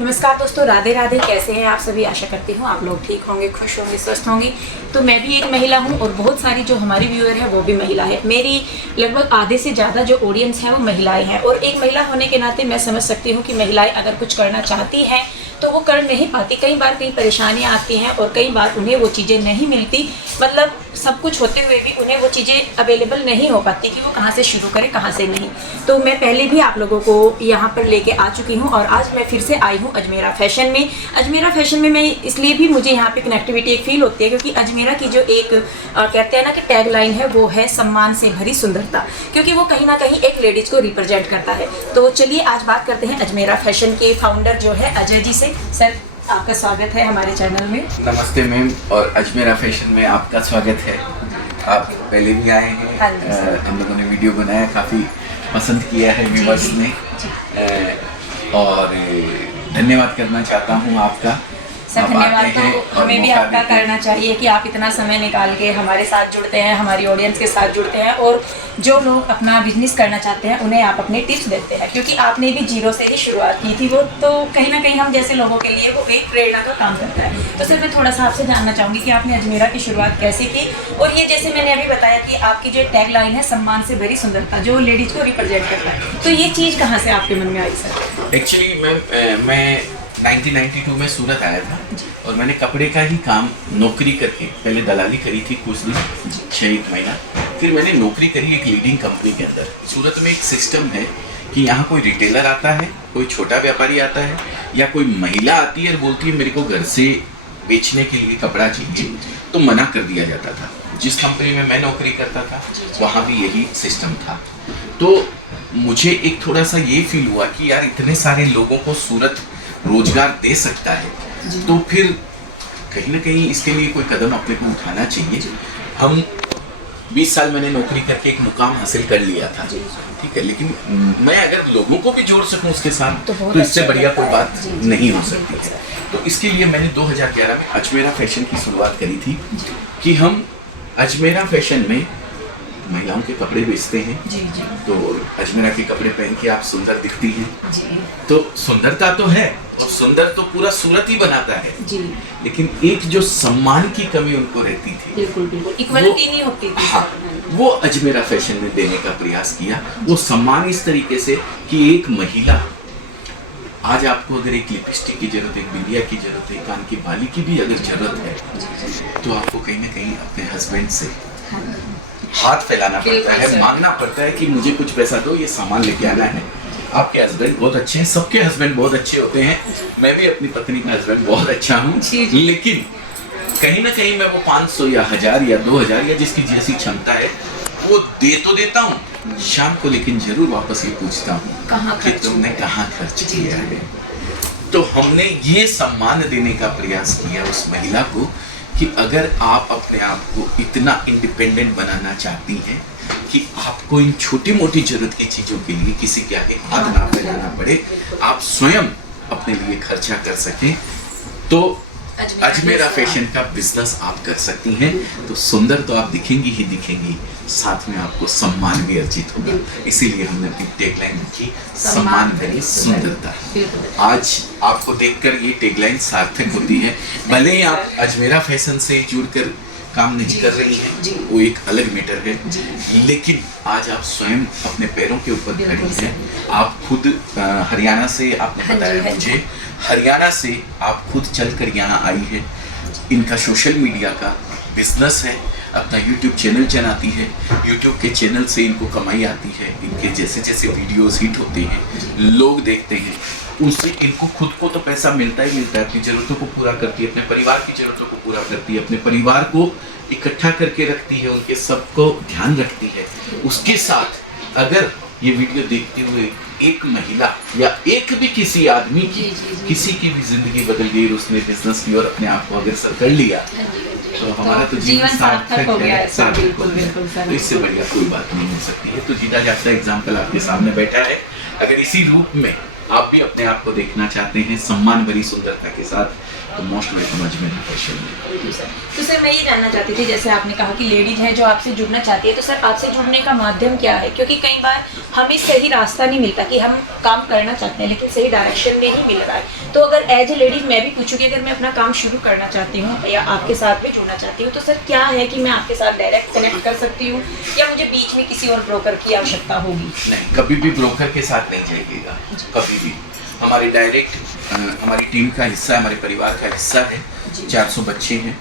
नमस्कार दोस्तों, राधे राधे। कैसे हैं आप सभी? आशा करती हूँ आप लोग ठीक होंगे, खुश होंगे, स्वस्थ होंगे। तो मैं भी एक महिला हूँ और बहुत सारी जो हमारी व्यूअर है वो भी महिला है। मेरी लगभग आधे से ज़्यादा जो ऑडियंस है वो महिलाएं हैं और एक महिला होने के नाते मैं समझ सकती हूँ कि महिलाएं अगर कुछ करना चाहती हैं तो वो कर नहीं पाती। कई बार कई परेशानियाँ आती हैं और कई बार उन्हें वो चीज़ें नहीं मिलती, मतलब सब कुछ होते हुए भी उन्हें वो चीज़ें अवेलेबल नहीं हो पाती कि वो कहाँ से शुरू करें, कहाँ से नहीं। तो मैं पहले भी आप लोगों को यहाँ पर लेके आ चुकी हूँ और आज मैं फिर से आई हूँ अजमेरा फैशन में। अजमेरा फैशन में मैं इसलिए भी मुझे यहाँ पे कनेक्टिविटी एक फील होती है क्योंकि अजमेरा की जो एक कहते हैं ना कि टैग लाइन है वो है सम्मान से भरी सुंदरता, क्योंकि वो कहीं ना कहीं एक लेडीज़ को रिप्रेजेंट करता है। तो चलिए आज बात करते हैं अजमेरा फैशन के फाउंडर जो है अजय जी से। सर, आपका स्वागत है हमारे चैनल में। नमस्ते मैम, और अजमेरा फैशन में आपका स्वागत है। आप पहले भी आए हैं, हम लोगों ने वीडियो बनाया, काफ़ी पसंद किया है व्यूअर्स ने, और धन्यवाद करना चाहता हूँ आपका। सर धन्यवाद तो हमें भी आपका करना चाहिए कि आप इतना समय निकाल के हमारे साथ जुड़ते हैं, हमारी ऑडियंस के साथ जुड़ते हैं और जो लोग अपना बिजनेस करना चाहते हैं उन्हें आप अपने टिप्स देते हैं, क्योंकि आपने भी जीरो से ही शुरुआत की थी। वो तो कहीं ना कहीं हम जैसे लोगों के लिए वो एक प्रेरणा का काम करता है। तो सर मैं थोड़ा सा आपसे जानना चाहूँगी कि आपने अजमेरा की शुरुआत कैसे की, और ये जैसे मैंने अभी बताया कि आपकी जो टैग लाइन है सम्मान से भरी सुंदरता, जो लेडीज़ को रिप्रेजेंट करता है, तो ये चीज़ कहाँ से आपके मन में आई सर? एक्चुअली मैम, मैं 1992 में सूरत आया था और मैंने कपड़े का ही काम नौकरी करके, पहले दलाली करी थी कुछ दिन, 6 महीना, फिर मैंने नौकरी करी एक लीडिंग कंपनी के अंदर। सूरत में एक सिस्टम है कि यहाँ कोई रिटेलर आता है, कोई छोटा व्यापारी आता है या कोई महिला आती है और बोलती है मेरे को घर से बेचने के लिए कपड़ा चाहिए, तो मना कर दिया जाता था। जिस कंपनी में मैं नौकरी करता था वहाँ भी यही सिस्टम था। तो मुझे एक थोड़ा सा ये फील हुआ कि यार इतने सारे लोगों को सूरत रोजगार दे सकता है, तो फिर कहीं ना कहीं इसके लिए कोई कदम अपने को उठाना चाहिए। हम 20 साल मैंने नौकरी करके एक मुकाम हासिल कर लिया था, ठीक है, लेकिन मैं अगर लोगों को भी जोड़ सकूं उसके साथ तो इससे बढ़िया कोई बात नहीं हो सकती है। तो इसके लिए मैंने 2011 में अजमेरा फैशन की शुरुआत करी थी कि हम अजमेरा फैशन में महिलाओं के कपड़े बेचते हैं। तो अजमेरा के कपड़े पहन के आप सुंदर दिखती हैं, तो सुंदरता तो है और सुंदर तो पूरा सूरत ही बनाता है, लेकिन एक जो सम्मान की कमी उनको रहती थी, बिल्कुल इक्वलिटी नहीं होती थी। हाँ, वो अजमेरा फैशन में देने का प्रयास किया। वो सम्मान इस तरीके से कि एक महिला, आज आपको अगर एक लिपस्टिक की जरूरत है, एक बिंदिया की जरूरत है, कान की बाली की भी अगर जरूरत है, तो आपको कहीं ना कहीं अपने हस्बैंड से हाथ फैलाना पड़ता है, मांगना पड़ता है कि मुझे कुछ पैसा दो, ये सामान लेके आना है। आपके हस्बैंड बहुत अच्छे हैं, सबके हस्बैंड बहुत अच्छे होते हैं, मैं भी अपनी पत्नी का हस्बैंड बहुत अच्छा हूँ, लेकिन कहीं ना कहीं मैं वो 500 या 1000 या 2000 या जिसकी जैसी क्षमता है वो दे तो देता हूँ शाम को, लेकिन जरूर वापस ये पूछता हूँ कि तुमने कहाँ खर्च किया है। तो हमने ये सम्मान देने का प्रयास किया उस महिला को कि अगर आप अपने आप को इतना इंडिपेंडेंट बनाना चाहती हैं कि आपको इन छोटी मोटी जरूरत की चीज़ों के लिए किसी के आगे हाथ ना फैलाना पड़े, आप स्वयं अपने लिए खर्चा कर सकें, तो अजमेरा फैशन का बिजनेस आप कर सकती हैं। तो सुंदर तो आप दिखेंगी ही दिखेंगी, साथ में आपको सम्मान भी अर्जित होगा। इसीलिए हमने अपनी टैगलाइन रखी, सम्मान भरी सुंदरता। आज आपको देखकर ये टैगलाइन सार्थक होती है। भले ही आप अजमेरा फैशन से जुड़कर काम नहीं कर रही हैं, वो एक अलग मैटर है, लेकिन आज आप स्वयं अपने पैरों के ऊपर खड़ी हैं। आप खुद हरियाणा से, आपने बताया मुझे, हरियाणा से आप खुद चलकर यहाँ आई है। इनका सोशल मीडिया का बिजनेस है, अपना यूट्यूब चैनल चलाती है, यूट्यूब के चैनल से इनको कमाई आती है। इनके जैसे जैसे वीडियोस हिट होते हैं, लोग देखते हैं, उससे इनको खुद को तो पैसा मिलता ही मिलता है, अपनी ज़रूरतों को पूरा करती है, अपने परिवार की ज़रूरतों को पूरा करती है, अपने परिवार को इकट्ठा करके रखती है, उनके सबको ध्यान रखती है। उसके साथ अगर ये वीडियो देखते हुए एक महिला या एक भी किसी आदमी की, किसी की भी जिंदगी बदल गई, उसने बिजनेस की और अपने आप को अग्रसर कर लिया, तो हमारा तो जीवन सार्थक हो गया है। बिल्कुल, तो इससे बढ़िया कोई बात नहीं हो सकती है। तो जीता जागता एग्जाम्पल आपके सामने बैठा है। अगर इसी रूप में आप भी अपने आप को देखना चाहते हैं सम्मान भरी सुंदरता के साथ, तो मोस्ट वेलकम अजमेरा फैशन में। तो सर मैं ये जानना चाहती थी, जैसे आपने कहा कि लेडीज है जो आपसे जुड़ना चाहती है, तो सर आपसे जुड़ने का माध्यम क्या है? क्योंकि कई बार हमें सही रास्ता नहीं मिलता कि हम काम करना चाहते हैं लेकिन सही डायरेक्शन में नहीं मिल रहा है। तो अगर एज ए लेडीज मैं भी पूछूँ कि अगर मैं अपना काम शुरू करना चाहती हूँ या आपके साथ भी जुड़ना चाहती हूँ, तो सर क्या है कि मैं आपके साथ डायरेक्ट कनेक्ट कर सकती हूँ या मुझे बीच में किसी और ब्रोकर की आवश्यकता होगी? नहीं, कभी भी ब्रोकर के साथ नहीं जाइएगा, कभी भी। हमारी डायरेक्ट हमारी टीम का हिस्सा है, हमारे परिवार का हिस्सा है। 400 बच्चे हैं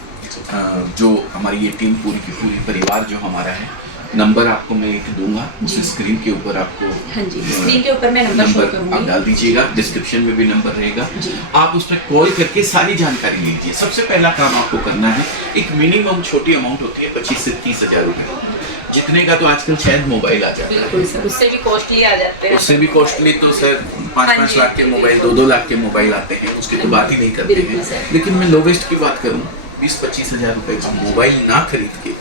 जो हमारी ये टीम पूरी की पूरी परिवार जो हमारा है। नंबर आपको मैं एक दूंगा, उस स्क्रीन के ऊपर आपको, हाँ जी, स्क्रीन के ऊपर मैं नंबर आप डाल दीजिएगा, डिस्क्रिप्शन में भी नंबर रहेगा। आप उस पर कॉल करके सारी जानकारी लीजिए। सबसे पहला काम आपको करना है, एक मिनिमम छोटी अमाउंट होती है 25 से 30 हज़ार रुपये, जितने का तो आजकल शायद मोबाइल आ जाता है। सर उससे भी कॉस्टली आ जाते हैं। उससे भी कॉस्टली तो सर 5-5 लाख के मोबाइल, 2-2 लाख के मोबाइल आते हैं, उसकी तो बात ही नहीं करते हैं। लेकिन मैं लोवेस्ट की बात करूँ, 20-25 हज़ार रुपये का मोबाइल ना खरीद के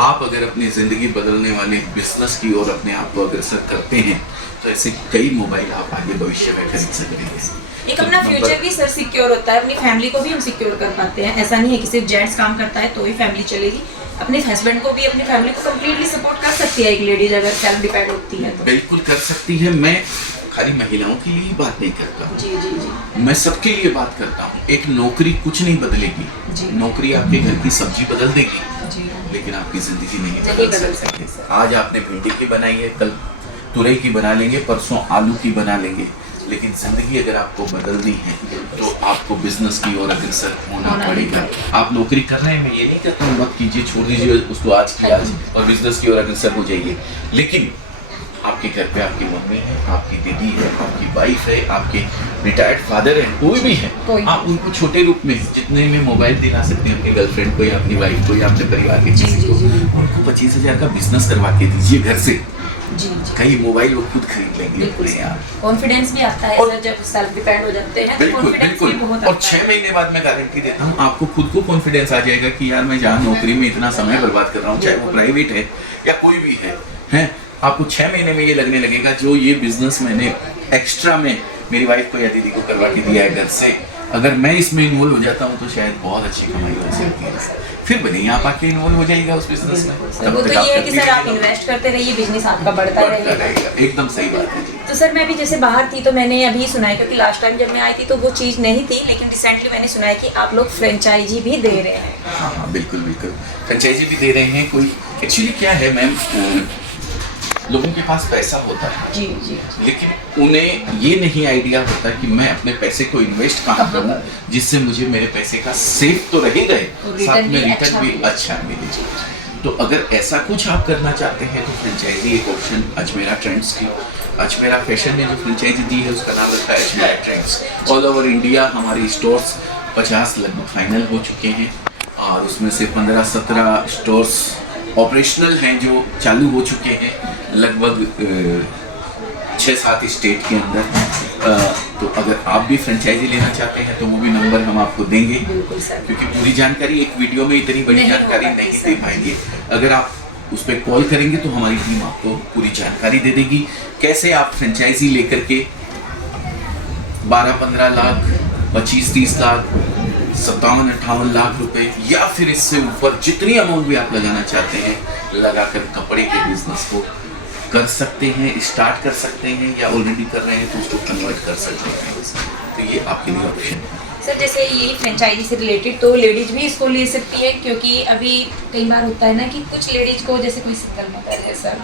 आप अगर अपनी ज़िंदगी बदलने वाले बिजनेस की ओर अपने आप को अग्रसर करते हैं, तो ऐसे कई मोबाइल आप आगे भविष्य में खरीद सकते हैं। एक अपना फ्यूचर भी सर सिक्योर होता है, अपनी फैमिली को भी हम सिक्योर कर पाते हैं। ऐसा नहीं है कि सिर्फ जेंट्स काम करता है तो ही फैमिली चलेगी, अपने हस्बैंड को भी अपनी फैमिली को कंप्लीटली सपोर्ट कर सकती है एक लेडीज अगर सेल्फ डिपेंड होती है तो। बिल्कुल कर सकती है। मैं खाली महिलाओं के लिए बात नहीं करता हूँ, जी जी जी, मैं सबके लिए बात करता हूँ। एक नौकरी कुछ नहीं बदलेगी, नौकरी आपके घर की सब्जी बदल देगी लेकिन आपकी जिंदगी नहीं बदल सकती। आज आपने भिंडी की बनाई है, कल तुरई की बना लेंगे, परसों आलू की बना लेंगे, लेकिन जिंदगी अगर आपको बदलनी है तो आपको बिजनेस की ओर अग्रसर होना पड़ेगा। आप नौकरी कर रहे हैं, मैं ये नहीं कहता हूँ मत कीजिए, छोड़ दीजिए उसको आज की आज और बिजनेस की ओर अग्रसर हो जाइए। लेकिन आपके घर पे आपकी मम्मी है, आपकी दीदी है, आपकी वाइफ है, आपके रिटायर्ड फादर है, कोई भी है, आप उनको छोटे रूप में जितने में मोबाइल दिला सकते हैं अपनी गर्लफ्रेंड को या अपनी वाइफ को या अपने परिवार के किसी को, उनको 25 हज़ार का बिजनेस करवा के दीजिए घर से। कई मोबाइल वो खुद खरीद लेंगे अपने यार। कॉन्फिडेंस भी आता है सर जब सेल्फ डिपेंड हो जाते हैं। बिल्कुल बिल्कुल। और 6 महीने बाद मैं गारंटी देता हूँ आपको खुद को कॉन्फिडेंस आ जाएगा कि यार मैं जहाँ नौकरी में इतना समय बर्बाद कर रहा हूँ, चाहे वो प्राइवेट है या कोई भी है, आपको 6 महीने में ये लगने लगेगा जो ये बिजनेस मैंने एक्स्ट्रा में मेरी वाइफ को या दीदी को करवा के दिया है घर से, अगर मैं इसमें इन्वॉल्व हो जाता हूँ तो शायद बहुत अच्छी कमाई हो सकती है। फिर बनी आप आके इन्वॉल्व हो जाइएगा उस बिजनेस में। वो तो ये है कि सर आप इन्वेस्ट करते रहिए, बिजनेस आपका बढ़ता रहेगा। एकदम सही बात है। तो सर मैं भी जैसे बाहर थी तो मैंने अभी सुना है, क्योंकि लास्ट टाइम जब मैं आई थी तो वो चीज़ नहीं थी, लेकिन रिसेंटली मैंने सुना है कि आप लोग फ्रेंचाइजी भी दे रहे हैं। हाँ बिल्कुल बिल्कुल, फ्रेंचाइजी भी दे रहे हैं। कोई एक्चुअली क्या है मैम, लोगों के पास पैसा होता है जी जी, लेकिन उन्हें ये नहीं आइडिया होता कि मैं अपने पैसे को इन्वेस्ट कहाँ करूँ जिससे मुझे मेरे पैसे का सेफ तो रहेगा, साथ में रिटर्न भी अच्छा मिले। तो अगर ऐसा कुछ आप करना चाहते हैं तो फ्रेंचाइजी एक ऑप्शन अजमेरा ट्रेंड्स की, अजमेरा फैशन ने जो फ्रेंचाइजी दी है उसका नाम रखा है Ajmera trends. All over India हमारे स्टोर्स 50 लगभग फाइनल हो चुके हैं और उसमें से 15-17 स्टोर्स ऑपरेशनल हैं जो चालू हो चुके हैं लगभग 6-7 स्टेट के अंदर। तो अगर आप भी फ्रेंचाइजी लेना चाहते हैं तो वो भी नंबर हम आपको देंगे, क्योंकि पूरी जानकारी एक वीडियो में इतनी बड़ी जानकारी नहीं दे पाएंगे। अगर आप उस पर कॉल करेंगे तो हमारी टीम आपको पूरी जानकारी दे देगी कैसे आप फ्रेंचाइजी लेकर के 12-15 लाख, 25-30 लाख, 57-58 लाख रुपए या फिर इससे ऊपर जितनी अमाउंट भी आप लगाना चाहते हैं लगाकर कपड़े के बिजनेस को कर सकते हैं, स्टार्ट कर सकते हैं, या ऑलरेडी कर रहे हैं तो उसको कन्वर्ट कर सकते हैं। तो ये आपके लिए ऑप्शन है। सर जैसे यही फ्रेंचाइजी से रिलेटेड तो लेडीज भी इसको ले सकती है, क्योंकि अभी कई बार होता है ना कि कुछ लेडीज को, जैसे कोई सिंगल मदर है सर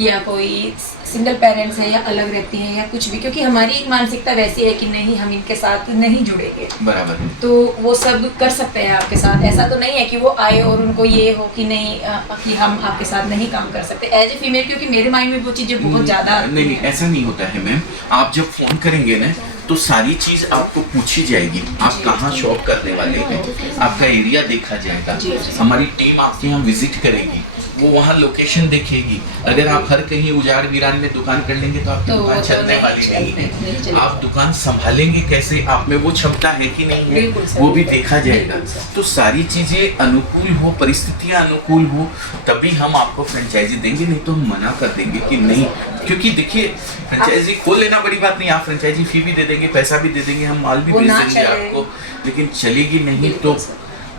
या कोई सिंगल पेरेंट्स है या अलग रहती हैं या कुछ भी, क्योंकि हमारी एक मानसिकता वैसी है कि नहीं हम इनके साथ नहीं जुड़ेंगे, बराबर है। तो वो सब कर सकते हैं आपके साथ। ऐसा तो नहीं है कि वो आए और उनको ये हो कि नहीं कि हम आपके साथ नहीं काम कर सकते एज ए फीमेल, क्योंकि मेरे माइंड में वो चीज़ें बहुत ज़्यादा नहीं, ऐसा नहीं होता है मैम। आप जब फोन करेंगे ना तो सारी चीज आपको पूछी जाएगी, आप कहाँ शॉप करने वाले हैं, आपका एरिया देखा जाएगा, हमारी टीम आपके यहाँ विजिट करेगी, वो वहाँ लोकेशन देखेगी। अगर आप हर कहीं उजाड़ वीरान में दुकान कर लेंगे तो आपकी दुकान चलने वाली नहीं है। आप दुकान संभालेंगे कैसे, आप में वो क्षमता है कि नहीं है, वो भी देखा जाएगा। तो सारी चीजें अनुकूल हो, परिस्थितियां अनुकूल हो, तभी हम आपको फ्रेंचाइजी देंगे, नहीं तो हम मना कर देंगे कि नहीं क्योंकि देखिए फ्रेंचाइजी खोल लेना बड़ी बात नहीं, आप फ्रेंचाइजी फी भी दे देंगे, पैसा भी दे देंगे, हम माल भी वो भेज ना देंगे चले। आपको, लेकिन चलेगी नहीं बिल्कुल तो सर।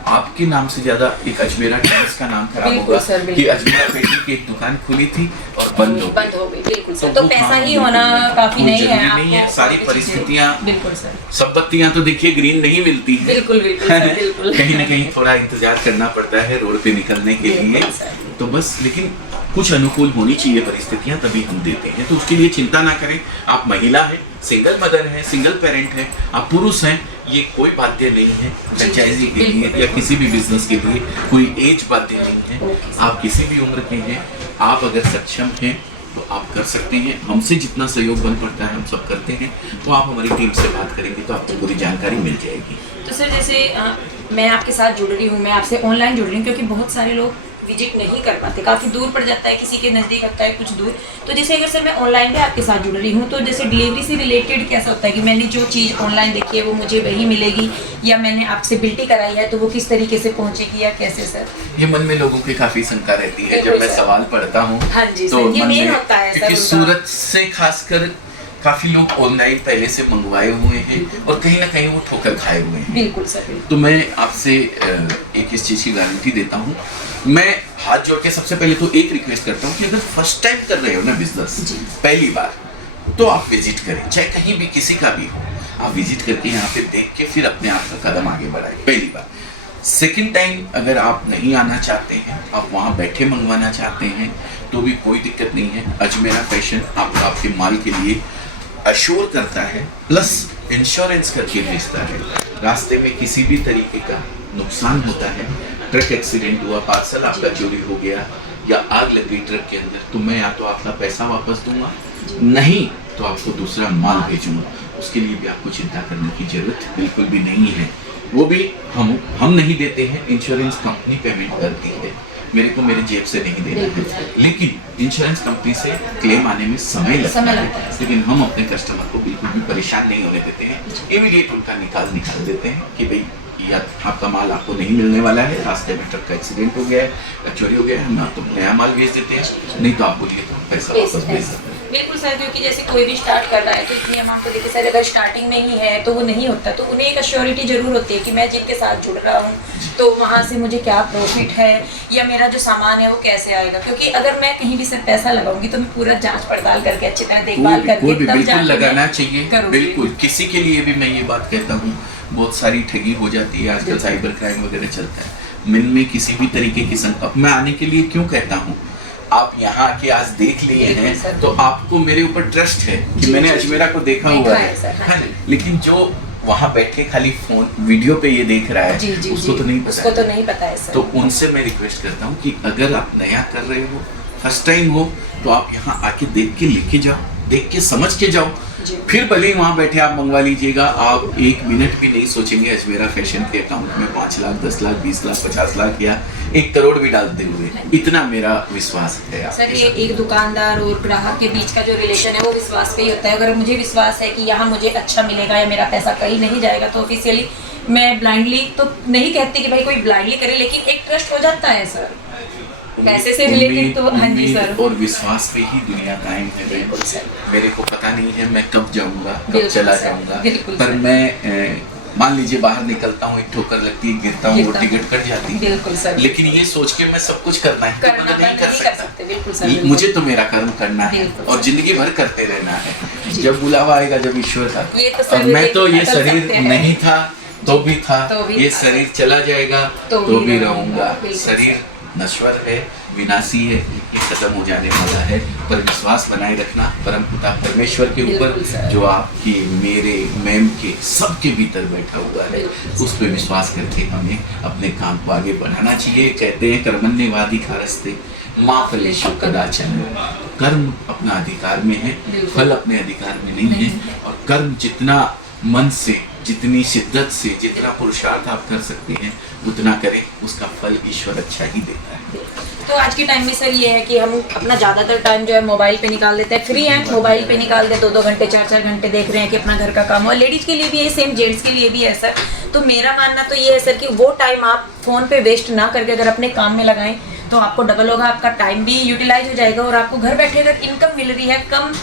आपके नाम से ज्यादा एक अजमेरा टाइम्स का नाम खराब बिल्कुल होगा सर, बिल्कुल। कि अजमेरा फैशन की एक दुकान खुली थी और बंद हो बंद हो गई, बिल्कुल सर। तो वो पैसा काम ही बिल्कुल होना नहीं। काफी वो नहीं है, जरूरी नहीं है, आपको सारी और भी चीजें- परिस्थितियां, बिल्कुल सर, सब बत्तियां तो देखिए ग्रीन नहीं मिलती है। बिल्कुल बिल्कुल सर, बिल्कुल। कहीं ना कहीं थोड़ा इंतजार करना पड़ता है रोड पे निकलने के लिए, बिल्कुल सर। तो बस लेकिन कुछ अनुकूल होनी चाहिए परिस्थितियां, तभी हम देते हैं। तो उसके लिए चिंता ना करें, आप महिला हैं, सिंगल मदर है, सिंगल पेरेंट है, आप पुरुष हैं, ये कोई बाध्य नहीं है फ्रेंचाइजी के लिए बिल्कुल। या किसी भी बिजनेस के लिए, कोई एज बाध्य नहीं है। Okay sir. आप किसी भी उम्र के हैं, आप अगर सक्षम हैं तो आप कर सकते हैं। हमसे जितना सहयोग बन पड़ता है हम सब करते हैं, तो आप हमारी टीम से बात करेंगे तो आपको पूरी जानकारी मिल जाएगी। तो सर जैसे मैं आपके साथ जुड़ रही हूँ, मैं आपसे ऑनलाइन जुड़ रही हूँ, क्योंकि बहुत सारे लोग विजिट नहीं कर पाते, काफ़ी दूर पड़ जाता है, किसी के नज़दीक होता है कुछ दूर। तो जैसे अगर सर मैं ऑनलाइन भी आपके साथ जुड़ रही हूँ, तो जैसे डिलीवरी से रिलेटेड कैसा होता है कि मैंने जो चीज़ ऑनलाइन देखी है वो मुझे वही मिलेगी, या मैंने आपसे बिल्टी कराई है तो वो किस तरीके से पहुँचेगी, या कैसे सर? ये मन में लोगों की काफी शंका रहती है बिल्कुल जब मैं सर। सवाल पढ़ता हूँ। हाँ जी तो सर, ये मन मेन में- होता है सर क्योंकि उनका। सूरत से खासकर काफी लोग ऑनलाइन पहले से मंगवाए हुए हैं और कहीं ना कहीं वो ठोकर खाए हुए हैं। बिल्कुल सर, बिल्कुल। तो मैं आपसे एक इस चीज की गारंटी देता हूँ, मैं हाथ जोड़ के सबसे पहले तो एक रिक्वेस्ट करता हूँ कि अगर फर्स्ट टाइम कर रहे हो ना बिजनेस, जी। पहली बार, तो आप विजिट करें, चाहे कहीं भी किसी का भी हो, आप विजिट करके यहाँ पे देख के फिर अपने आप का कदम आगे बढ़ाएं, पहली बार। सेकंड टाइम अगर आप नहीं आना चाहते हैं, आप वहाँ बैठे मंगवाना चाहते हैं, तो भी कोई दिक्कत नहीं है। अजमेरा फैशन आपको आपके माल के लिए अश्योर करता है, प्लस इंश्योरेंस करके भेजता है। रास्ते में किसी भी तरीके का नुकसान होता है, ट्रक एक्सीडेंट हुआ, पार्सल आपका चोरी हो गया या आग लग गई ट्रक के अंदर, तो मैं या तो आपका पैसा वापस दूंगा, नहीं तो आपको दूसरा माल भेजूंगा। उसके लिए भी आपको चिंता करने की जरूरत बिल्कुल भी नहीं है। वो भी हम नहीं देते हैं, इंश्योरेंस कंपनी पेमेंट करती है, मेरे को मेरे जेब से नहीं देना है। लेकिन इंश्योरेंस कंपनी से क्लेम आने में समय लगता है, लेकिन हम अपने कस्टमर को बिल्कुल भी परेशान नहीं होने देते हैं। इमीडिएट उनका निकाल देते हैं कि भाई या आपका माल आपको नहीं मिलने वाला है, रास्ते में ट्रक का एक्सीडेंट हो गया है, चोरी हो गया है, हम आपको नया माल भेज देते हैं, नहीं तो आप बोलिए तो हम पैसा वापस भेज सकते हैं। बिल्कुल सर, क्योंकि जैसे कोई भी स्टार्ट कर रहा है तो इतनी अमाउंट तो देखिए सर, अगर स्टार्टिंग में ही है तो वो नहीं होता, तो उन्हें एक अश्योरिटी जरूर होती है कि मैं जिनके साथ जुड़ रहा हूँ तो वहाँ से मुझे क्या प्रॉफिट है, या मेरा जो सामान है वो कैसे आएगा। क्योंकि अगर मैं कहीं भी सर पैसा लगाऊंगी तो मैं पूरा जांच पड़ताल करके अच्छी तरह देखभाल कोई भी करके तब बिल्कुल जाके लगाना मैं चाहिए, करूँगी। बिल्कुल। किसी के लिए भी मैं ये बात कहता हूँ, बहुत सारी ठगी हो जाती है आजकल, साइबर क्राइम वगैरह चलता है। मन में किसी भी तरीके की शंका, मैं आने के लिए क्यों कहता हूँ, आप यहाँ आके आज देख लिए हैं तो आपको मेरे ऊपर ट्रस्ट है कि मैंने अजमेरा को देखा हुआ है, हाँ लेकिन जो वहाँ बैठ के खाली फोन वीडियो पे ये देख रहा है, जी, जी, उसको जी, तो नहीं पता उसको है। तो नहीं पता है सर। तो उनसे मैं रिक्वेस्ट करता हूँ कि अगर आप नया कर रहे हो, फर्स्ट टाइम हो, तो आप यहाँ आके देख के लेके जाओ, देख के समझ के जाओ, जी। फिर भले ही वहाँ बैठे आप मंगवा लीजिएगा। आप एक मिनट भी नहीं सोचेंगे अजमेरा फैशन के अकाउंट में 5 लाख, 10 लाख, 20 लाख, 50 लाख या 1 करोड़ भी डालते हुए, इतना मेरा विश्वास है आपके सर ये साथ। एक दुकानदार और ग्राहक के बीच का जो रिलेशन है वो विश्वास पे ही होता है। अगर मुझे विश्वास है कि यहाँ मुझे अच्छा मिलेगा या मेरा पैसा कहीं नहीं जाएगा, तो ऑफिशियली मैं ब्लाइंडली तो नहीं कहती कि भाई कोई ब्लाइंडली करे, लेकिन एक ट्रस्ट हो जाता है सर पैसे से रिलेटेड। तो हाँ जी सर, और विश्वास पे ही दुनिया कायम है बहन। बिल्कुल सर। मेरे को पता नहीं है मैं कब जाऊंगा, कब बिल्कुल चला सर, जाऊंगा, बिल्कुल पर सर। मैं मान लीजिए बाहर निकलता हूँ, एक ठोकर लगती है, गिरता हूँ, वो गिरता टिकट कट जाती है, बिल्कुल सर। लेकिन ये सोच के मैं सब कुछ करना है, करना तो मैं नहीं कर सकता। बिल्कुल सर, बिल्कुल। मुझे तो मेरा कर्म करना है बिल्कुल और सर। जिंदगी भर करते रहना है। जब बुलावा आएगा, जब ईश्वर का, ये तो सर अब मैं तो ये बदल शरीर सकते हैं। नहीं था तो भी था, तो भी ये था। शरीर चला जाएगा तो तो भी भी रहूंगा, रहूंगा। बिल्कुल शरीर नश्वर है, विनाशी है, ये खत्म हो जाने वाला है, पर विश्वास बनाए रखना परम पिता परमेश्वर के ऊपर, बिल्कुल सर। जो आपकी, मेरे, मैम के, सबके भीतर बैठा हुआ है, बिल्कुल। उस पर विश्वास करके हमें अपने काम को आगे बढ़ाना चाहिए। कहते हैं कर्मण्येवाधिकारस्ते माँ फलेषु कदाचन, कर्म अपना अधिकार में है, बिल्कुल। फल अपने अधिकार में नहीं है। और कर्म जितना मन से, जितनी शिद्दत से, जितना पुरुषार्थ आप कर सकते हैं उतना करें, उसका फल ईश्वर अच्छा ही देता है। तो आज के टाइम में सर ये है कि हम अपना ज़्यादातर टाइम जो है मोबाइल पे निकाल देते हैं, फ्री है मोबाइल पे निकाल दे, 2-2 घंटे 4-4 घंटे देख रहे हैं कि अपना घर का काम हो। लेडीज़ के लिए भी है सेम, जेंट्स के लिए भी है सर। तो मेरा मानना तो ये है सर कि वो टाइम आप फ़ोन पे वेस्ट ना करके अगर अपने काम में लगाएं तो आपको डबल होगा, आपका टाइम भी यूटिलाइज हो जाएगा और आपको घर बैठे अगर इनकम मिल रही है कम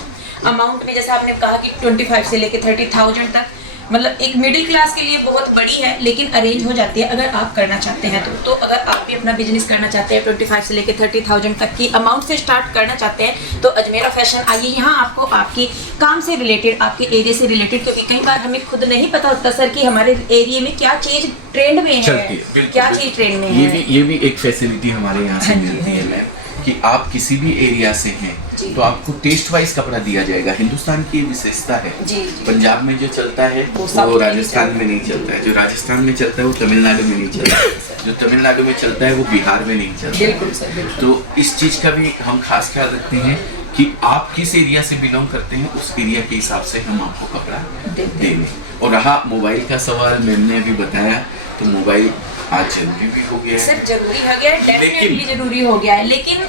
अमाउंट में, जैसे आपने कहा कि 25 से लेके 30,000 तक, मतलब एक मिडिल क्लास के लिए बहुत बड़ी है, लेकिन अरेंज हो जाती है अगर आप करना चाहते हैं तो अगर आप भी अपना बिजनेस करना चाहते हैं 25 से लेके 30,000 तक की अमाउंट से स्टार्ट करना चाहते हैं तो अजमेरा फैशन आइए। यहाँ आपको आपकी काम से रिलेटेड, आपके एरिया से रिलेटेड, क्योंकि कई बार हमें खुद नहीं पता होता सर कि हमारे एरिया में क्या चीज़ ट्रेंड में है, क्या चीज़ ट्रेंड में है। ये भी एक फैसिलिटी हमारे यहाँ से मिलती है मैम कि आप किसी भी एरिया से हैं तो आपको टेस्ट वाइज कपड़ा दिया जाएगा। हिंदुस्तान की विशेषता है, पंजाब में जो चलता है वो राजस्थान में नहीं चलता है, जो राजस्थान में चलता है वो तमिलनाडु में नहीं चलता है, जो तमिलनाडु में चलता है वो बिहार में नहीं चलता है। तो इस चीज़ का भी हम खास ख्याल रखते हैं कि आप किस एरिया से बिलोंग करते हैं उस एरिया के हिसाब से हम आपको कपड़ा देंगे। और रहा मोबाइल का सवाल, मैम ने अभी बताया, तो मोबाइल आज जरूरी भी हो गया है सर, जरूरी हो गया है, डेफिनेटली जरूरी हो गया है, लेकिन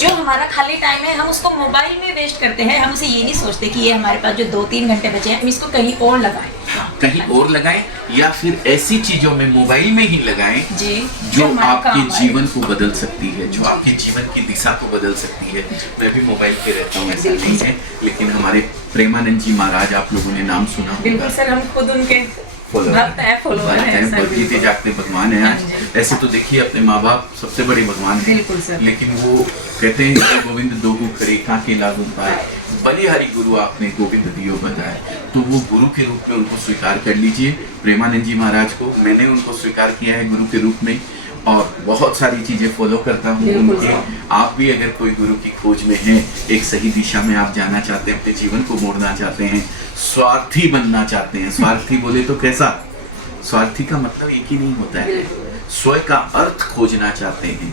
जो हमारा खाली टाइम है हम उसको मोबाइल में वेस्ट करते हैं। हम उसे ये नहीं सोचते कि ये हमारे पास जो 2-3 घंटे बचे हैं हम इसको कहीं और लगाएं, कहीं और लगाएं या फिर ऐसी चीजों में मोबाइल में ही लगाएं जी जो आपके जीवन को बदल सकती है, जो आपके जीवन की दिशा को बदल सकती है। मैं भी मोबाइल पे रहता हूँ, ऐसा नहीं है, लेकिन हमारे प्रेमानंद जी महाराज, आप लोगों ने नाम सुना? बिल्कुल सर, हम खुद उनके भक्त है, फॉलोअर है, जीते जागते भगवान है। आज ऐसे तो देखिए अपने माँ बाप सबसे बड़े भगवान है, बिल्कुल सर, लेकिन वो कहते हैं कि गोविंद दोगु करे काके लागू पाए, बलिहारी गुरु आपने गोविंद दियो बताए। तो वो गुरु के रूप में उनको स्वीकार कर लीजिए, प्रेमानंद जी महाराज को। मैंने उनको स्वीकार किया है गुरु के रूप में और बहुत सारी चीजें फॉलो करता हूँ उनके। आप भी अगर कोई गुरु की खोज में है, एक सही दिशा में आप जाना चाहते हैं, अपने जीवन को मोड़ना चाहते हैं, स्वार्थी बनना चाहते हैं, स्वार्थी बोले तो कैसा? स्वार्थी का मतलब एक ही नहीं होता है, स्वयं का अर्थ खोजना चाहते हैं,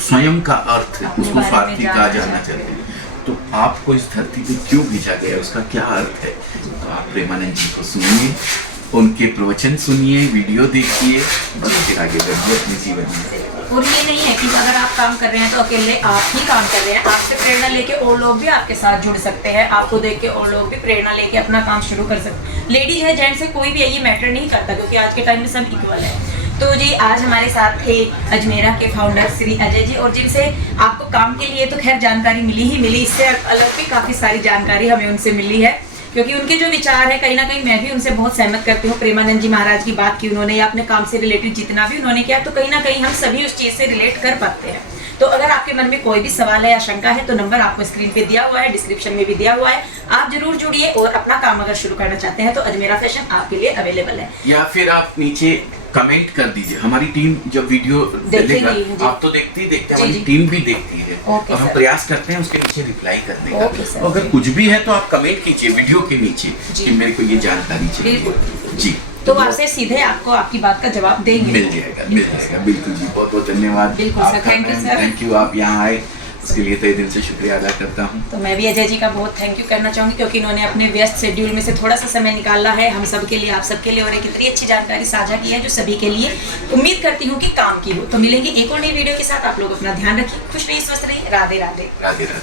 स्वयं का अर्थ, उसको स्वार्थी कहा जाना चाहते हैं। तो आपको इस धरती पे क्यों भेजा गया, उसका क्या अर्थ है? तो आप प्रेमानंद जी को सुनिए, उनके प्रवचन सुनिए, वीडियो देखिए, बस फिर आगे बढ़िए अपने जीवन में। और ये नहीं है कि अगर आप काम कर रहे हैं तो अकेले आप ही काम कर रहे हैं, आपसे प्रेरणा लेके और लोग भी आपके साथ जुड़ सकते हैं, आपको देख के और लोग भी प्रेरणा लेके अपना काम शुरू कर सकते हैं। लेडीज है, जेंट्स है, कोई भी है, ये मैटर नहीं करता, क्योंकि आज के टाइम में सब इक्वल है। तो जी आज हमारे साथ थे अजमेरा के फाउंडर श्री अजय जी, और जिनसे आपको काम के लिए तो खैर जानकारी मिली ही मिली, इससे अलग भी काफ़ी सारी जानकारी हमें उनसे मिली है, क्योंकि उनके जो विचार है कहीं ना कहीं मैं भी उनसे बहुत सहमत करती हूँ। प्रेमानंद जी महाराज की बात की उन्होंने, या अपने काम से रिलेटेड जितना भी उन्होंने किया, तो कहीं ना कहीं हम सभी उस चीज़ से रिलेट कर पाते हैं। तो अगर आपके मन में कोई भी सवाल है या शंका है तो नंबर आपको स्क्रीन पे दिया हुआ है, डिस्क्रिप्शन में भी दिया हुआ है, आप जरूर जुड़िए। और अपना काम अगर शुरू करना चाहते हैं तो अजमेरा फैशन आपके लिए अवेलेबल है। या फिर आप नीचे कमेंट कर दीजिए, हमारी टीम जब वीडियो डालेगा, आप तो देखते ही देखते हैं, हमारी टीम भी देखती है और हम प्रयास करते हैं उसके नीचे रिप्लाई करने का। तो अगर कुछ भी है तो आप कमेंट कीजिए वीडियो के नीचे कि मेरे को ये जानकारी चाहिए जी, तो आपसे सीधे आपको आपकी बात का जवाब देंगे, मिल जाएगा बिल्कुल जी। बहुत बहुत धन्यवाद, बिल्कुल sir, thank you sir, thank you, आप यहाँ आए उसके लिए तहे दिल से शुक्रिया अदा करता हूँ। तो मैं भी अजय जी का बहुत थैंक यू करना चाहूँगी, क्योंकि इन्होंने अपने व्यस्त शेड्यूल में से थोड़ा सा समय निकाला है हम सब के लिए, आप सबके लिए, और एक इतनी अच्छी जानकारी साझा की है जो सभी के लिए उम्मीद करती हूँ कि काम की हो। तो मिलेंगे एक और नई वीडियो के साथ, आप लोग अपना ध्यान रखिए, खुश रहिए, स्वस्थ रहिए, राधे राधे। राधे राधे।